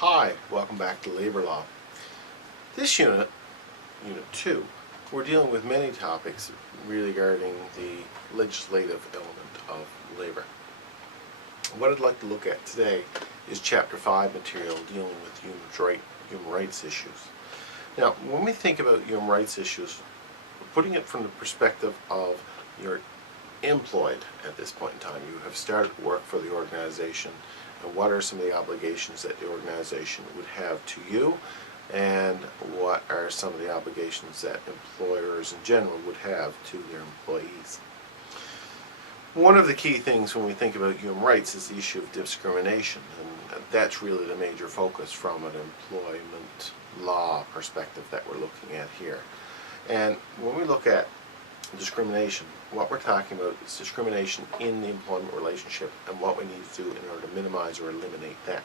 Hi, welcome back to Labor Law. This unit, Unit 2, we're dealing with many topics regarding the legislative element of labor. What I'd like to look at today is Chapter 5 material dealing with human rights issues. Now, when we think about human rights issues, we're putting it from the perspective of you're employed at this point in time. You have started work for the organization, and what are some of the obligations that the organization would have to you, and what are some of the obligations that employers in general would have to their employees. One of the key things when we think about human rights is the issue of discrimination, and that's really the major focus from an employment law perspective that we're looking at here. And when we look at discrimination, what we're talking about is discrimination in the employment relationship and what we need to do in order to minimize or eliminate that.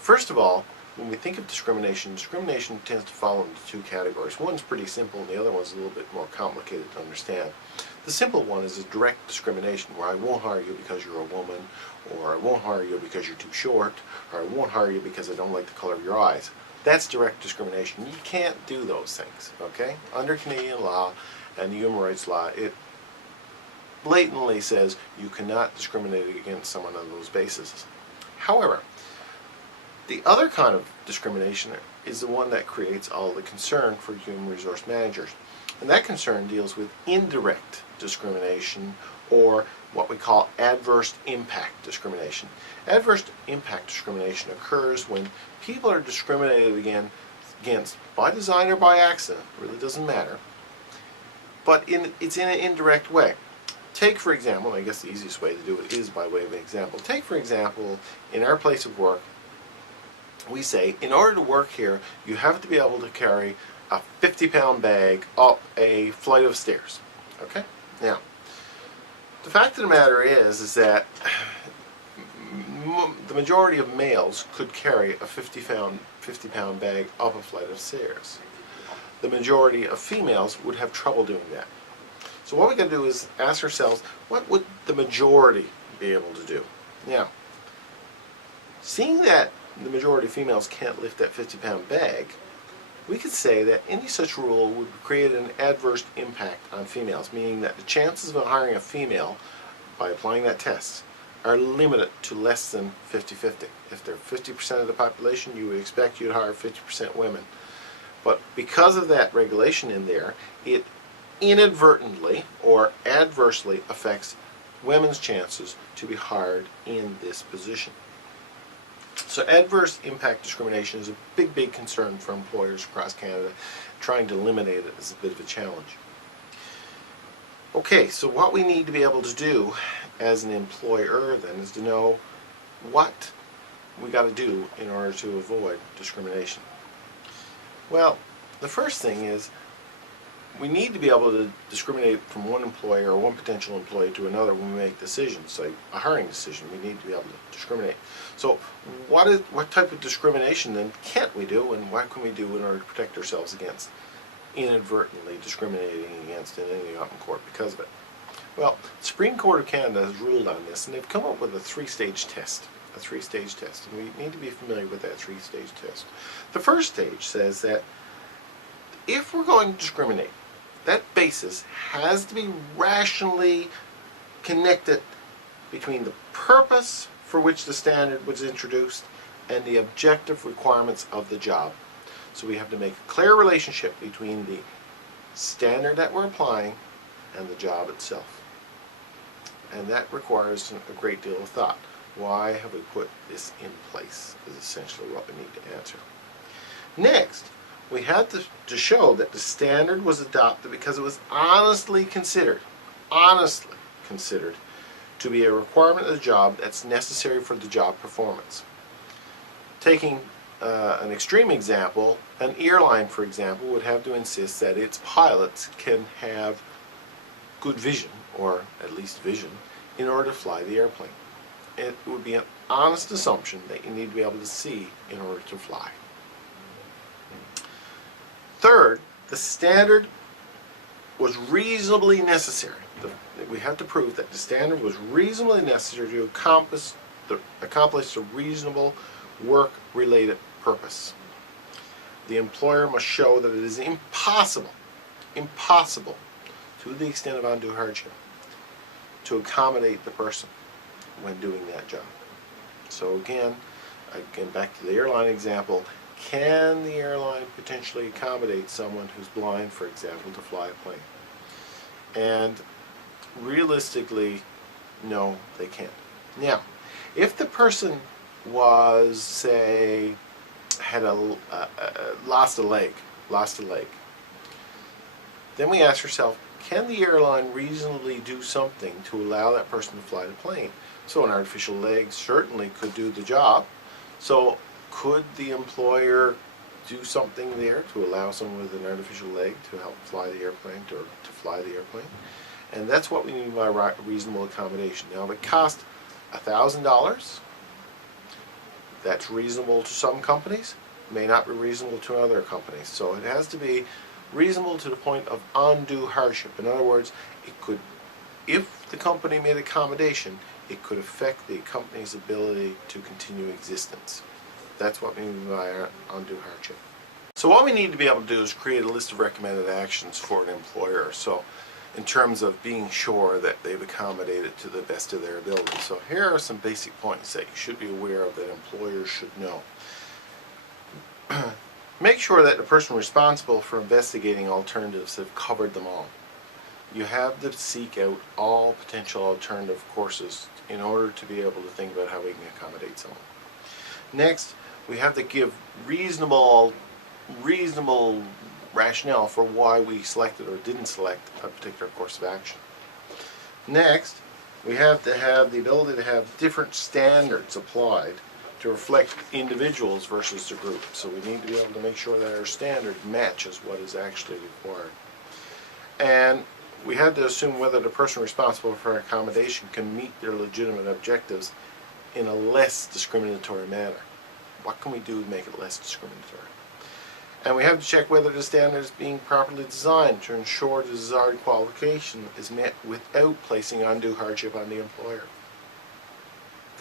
First of all, when we think of discrimination, discrimination tends to fall into two categories. One's pretty simple and the other one's a little bit more complicated to understand. The simple one is a direct discrimination, where I won't hire you because you're a woman, or I won't hire you because you're too short, or I won't hire you because I don't like the color of your eyes. That's direct discrimination. You can't do those things, okay? Under Canadian law and the human rights law, it blatantly says you cannot discriminate against someone on those bases. However, the other kind of discrimination is the one that creates all the concern for human resource managers. And that concern deals with indirect discrimination, or what we call adverse impact discrimination. Adverse impact discrimination occurs when people are discriminated against by design or by accident, it really doesn't matter, but it's in an indirect way. Take, for example, and I guess the easiest way to do it is by way of an example. Take, for example, in our place of work, we say, in order to work here, you have to be able to carry a 50-pound bag up a flight of stairs. Okay? Now, the fact of the matter is that the majority of males could carry a 50-pound bag up a flight of stairs. The majority of females would have trouble doing that. So what we got to do is ask ourselves, what would the majority be able to do? Now, seeing that the majority of females can't lift that 50-pound bag, we could say that any such rule would create an adverse impact on females, meaning that the chances of hiring a female by applying that test are limited to less than 50-50. If they're 50% of the population, you would expect you'd hire 50% women. But because of that regulation in there, it inadvertently or adversely affects women's chances to be hired in this position. So adverse impact discrimination is a big concern for employers across Canada. Trying to eliminate it is a bit of a challenge. Okay, so what we need to be able to do as an employer then is to know what we got to do in order to avoid discrimination. Well, the first thing is we need to be able to discriminate from one employer or one potential employee to another when we make decisions, like a hiring decision. We need to be able to discriminate. So what type of discrimination then can't we do, and what can we do in order to protect ourselves against inadvertently discriminating against and ending up in court because of it? Well, the Supreme Court of Canada has ruled on this, and they've come up with a three-stage test. And we need to be familiar with that three-stage test. The first stage says that if we're going to discriminate, that basis has to be rationally connected between the purpose for which the standard was introduced and the objective requirements of the job. So we have to make a clear relationship between the standard that we're applying and the job itself. And that requires a great deal of thought. Why have we put this in place is essentially what we need to answer. Next, we had to show that the standard was adopted because it was honestly considered to be a requirement of the job that's necessary for the job performance. Taking an extreme example, an airline, for example, would have to insist that its pilots can have good vision, or at least vision, in order to fly the airplane. It would be an honest assumption that you need to be able to see in order to fly. Third, the standard was reasonably necessary. We have to prove that the standard was reasonably necessary to accomplish the reasonable work-related purpose. The employer must show that it is impossible, to the extent of undue hardship, to accommodate the person when doing that job. So again, back to the airline example, can the airline potentially accommodate someone who's blind, for example, to fly a plane? And realistically, no, they can't. Now, if the person was, say, had lost a leg, then we ask ourselves, can the airline reasonably do something to allow that person to fly the plane? So an artificial leg certainly could do the job. So could the employer do something there to allow someone with an artificial leg to help fly the airplane, to fly the airplane? And that's what we mean by reasonable accommodation. Now, if it costs $1,000, that's reasonable to some companies, may not be reasonable to other companies. So it has to be reasonable to the point of undue hardship. In other words, it could, if the company made accommodation, it could affect the company's ability to continue existence. That's what we mean by undue hardship. So what we need to be able to do is create a list of recommended actions for an employer. So in terms of being sure that they've accommodated to the best of their ability. So here are some basic points that you should be aware of that employers should know. Make sure that the person responsible for investigating alternatives have covered them all. You have to seek out all potential alternative courses in order to be able to think about how we can accommodate someone. Next, we have to give reasonable rationale for why we selected or didn't select a particular course of action. Next, we have to have the ability to have different standards applied to reflect individuals versus the group. So we need to be able to make sure that our standard matches what is actually required. And we have to assume whether the person responsible for accommodation can meet their legitimate objectives in a less discriminatory manner. What can we do to make it less discriminatory? And we have to check whether the standard is being properly designed to ensure the desired qualification is met without placing undue hardship on the employer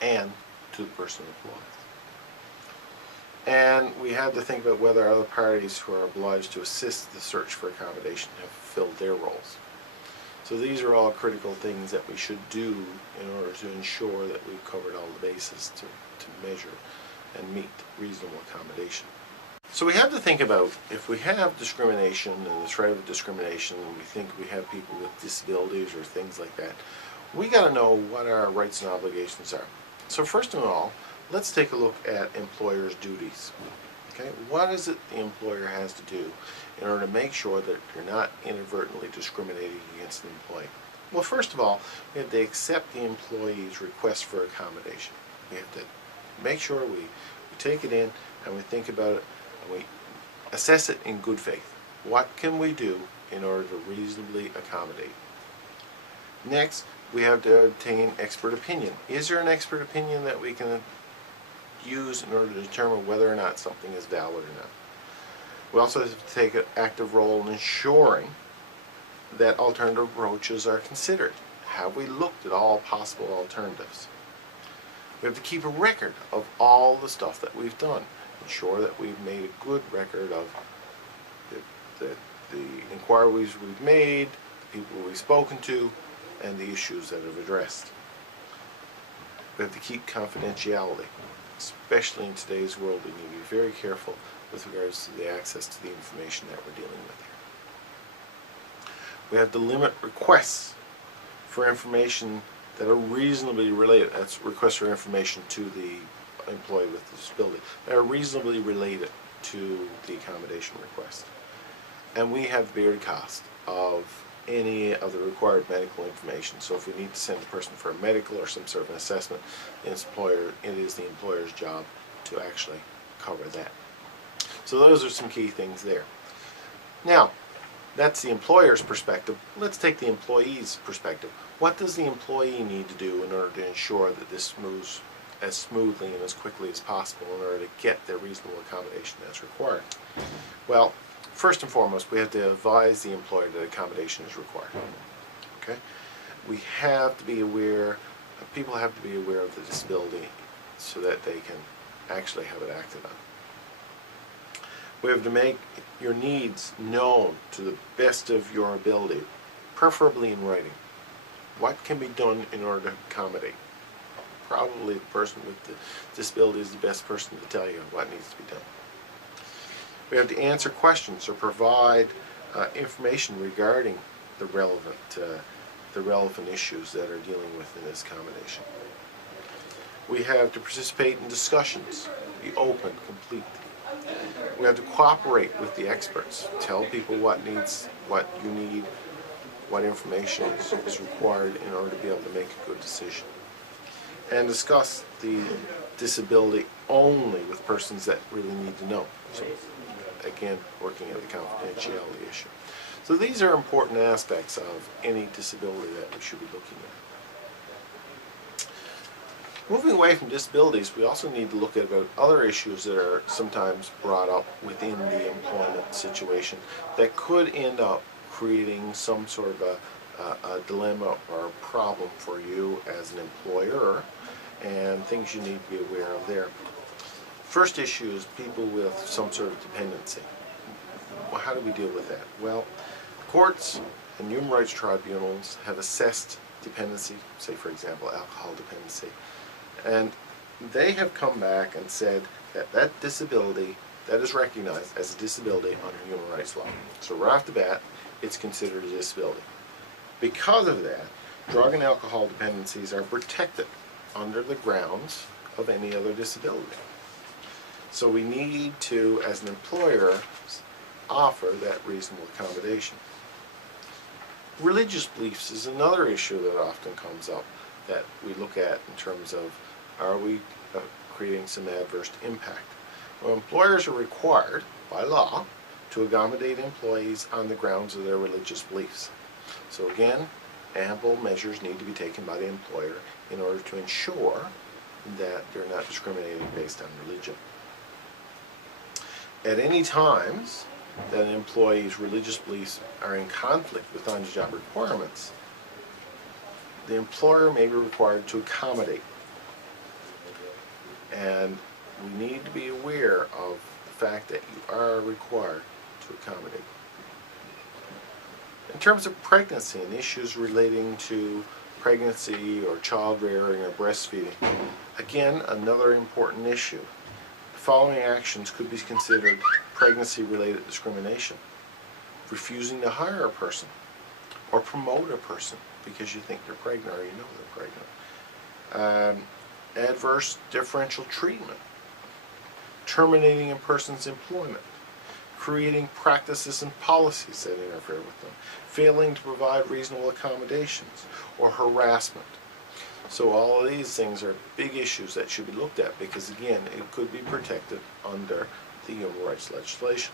and to the person employed. And we have to think about whether other parties who are obliged to assist the search for accommodation have fulfilled their roles. So these are all critical things that we should do in order to ensure that we've covered all the bases to measure and meet reasonable accommodation. So we have to think about, if we have discrimination and the threat of discrimination, and we think we have people with disabilities or things like that, we got to know what our rights and obligations are. So first of all, let's take a look at employers' duties. Okay, what is it the employer has to do in order to make sure that you're not inadvertently discriminating against an employee? Well, first of all, we have to accept the employee's request for accommodation. We have to make sure we take it in and we think about it and we assess it in good faith. What can we do in order to reasonably accommodate? Next, we have to obtain expert opinion. Is there an expert opinion that we can use in order to determine whether or not something is valid or not? We also have to take an active role in ensuring that alternative approaches are considered. Have we looked at all possible alternatives? We have to keep a record of all the stuff that we've done. Ensure that we've made a good record of the inquiries we've made, the people we've spoken to, and the issues that have addressed. We have to keep confidentiality. Especially in today's world, we need to be very careful with regards to the access to the information that we're dealing with here. We have to limit requests for information that are reasonably related. That's requests for information to the employee with a disability that are reasonably related to the accommodation request. And we have to bear the cost of any of the required medical information. So if we need to send a person for a medical or some sort of an assessment, it is the employer's job to actually cover that. So those are some key things there. Now, that's the employer's perspective. Let's take the employee's perspective. What does the employee need to do in order to ensure that this moves as smoothly and as quickly as possible in order to get the reasonable accommodation that's required? Well, first and foremost, we have to advise the employer that accommodation is required. Okay? We have to be aware, people have to be aware of the disability so that they can actually have it acted on. We have to make your needs known to the best of your ability, preferably in writing. What can be done in order to accommodate? Probably the person with the disability is the best person to tell you what needs to be done. We have to answer questions or provide information regarding the relevant issues that are dealing with in this accommodation. We have to participate in discussions, be open, complete. We have to cooperate with the experts, tell people what you need, what information is required in order to be able to make a good decision. And discuss the disability only with persons that really need to know. So, again, working at the confidentiality issue. So these are important aspects of any disability that we should be looking at. Moving away from disabilities, we also need to look at about other issues that are sometimes brought up within the employment situation that could end up creating some sort of a dilemma or a problem for you as an employer, and things you need to be aware of there. First issue is people with some sort of dependency. Well, how do we deal with that? Well, courts and human rights tribunals have assessed dependency, say for example alcohol dependency, and they have come back and said that that disability, that is recognized as a disability under human rights law. So right off the bat, it's considered a disability. Because of that, drug and alcohol dependencies are protected under the grounds of any other disability. So we need to, as an employer, offer that reasonable accommodation. Religious beliefs is another issue that often comes up that we look at in terms of, are we creating some adverse impact? Well, employers are required by law to accommodate employees on the grounds of their religious beliefs. So again, ample measures need to be taken by the employer in order to ensure that they're not discriminating based on religion. At any times that an employee's religious beliefs are in conflict with on-the-job requirements, the employer may be required to accommodate. And we need to be aware of the fact that you are required to accommodate. In terms of pregnancy and issues relating to pregnancy or child rearing or breastfeeding, again, another important issue. The following actions could be considered pregnancy-related discrimination: refusing to hire a person or promote a person because you think they're pregnant or you know they're pregnant. Adverse differential treatment, terminating a person's employment, creating practices and policies that interfere with them, failing to provide reasonable accommodations, or harassment. So all of these things are big issues that should be looked at because, again, it could be protected under the human rights legislation.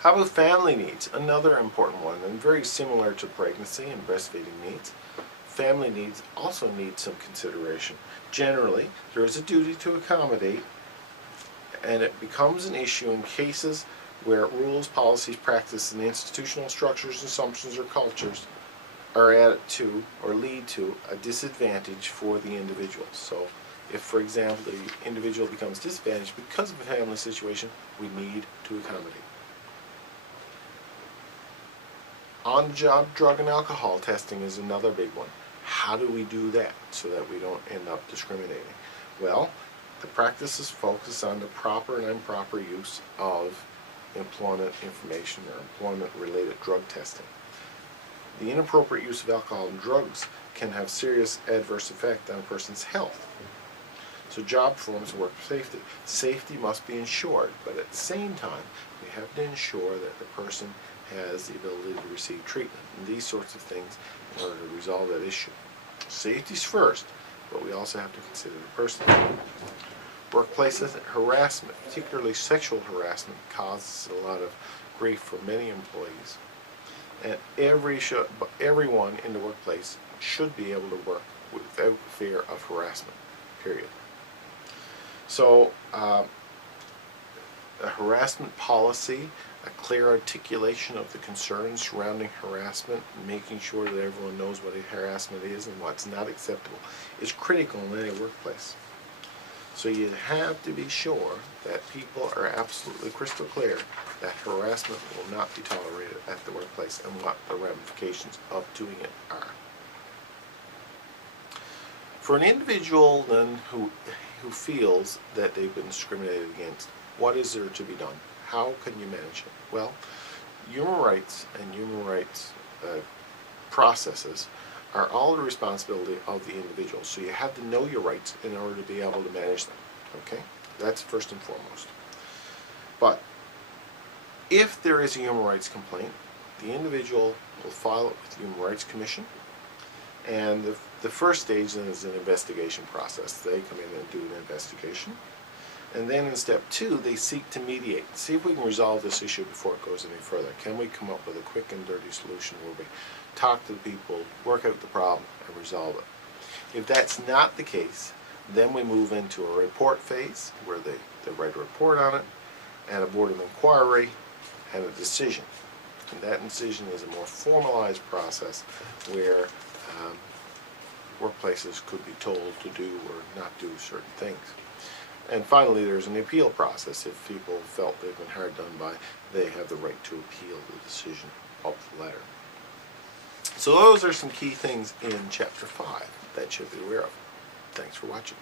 How about family needs? Another important one, and very similar to pregnancy and breastfeeding needs. Family needs also need some consideration. Generally, there is a duty to accommodate, and it becomes an issue in cases where rules, policies, practices, and institutional structures, assumptions, or cultures are added to or lead to a disadvantage for the individual. So if, for example, the individual becomes disadvantaged because of a family situation, we need to accommodate. On-the-job drug and alcohol testing is another big one. How do we do that so that we don't end up discriminating? Well, the practices focus on the proper and improper use of employment information or employment-related drug testing. The inappropriate use of alcohol and drugs can have serious adverse effect on a person's health. So job performance and work safety. Safety must be ensured, but at the same time, we have to ensure that the person has the ability to receive treatment and these sorts of things in order to resolve that issue. Safety's first, but we also have to consider the person. Workplace harassment, particularly sexual harassment, causes a lot of grief for many employees. And everyone in the workplace should be able to work without fear of harassment, period. So, a harassment policy, a clear articulation of the concerns surrounding harassment, making sure that everyone knows what harassment is and what's not acceptable, is critical in any workplace. So you have to be sure that people are absolutely crystal clear that harassment will not be tolerated at the workplace and what the ramifications of doing it are. For an individual then who feels that they've been discriminated against, what is there to be done? How can you manage it? Well, human rights and human rights processes are all the responsibility of the individual. So you have to know your rights in order to be able to manage them. Okay? That's first and foremost. But if there is a human rights complaint, the individual will file it with the Human Rights Commission. And the first stage then is an investigation process. They come in and do an investigation. And then in step 2, they seek to mediate. See if we can resolve this issue before it goes any further. Can we come up with a quick and dirty solution where we talk to the people, work out the problem, and resolve it? If that's not the case, then we move into a report phase where they write a report on it, and a board of inquiry, and a decision. And that decision is a more formalized process where workplaces could be told to do or not do certain things. And finally, there's an appeal process. If people felt they've been hard done by, they have the right to appeal the decision of the letter. So those are some key things in Chapter 5 that you should be aware of. Thanks for watching.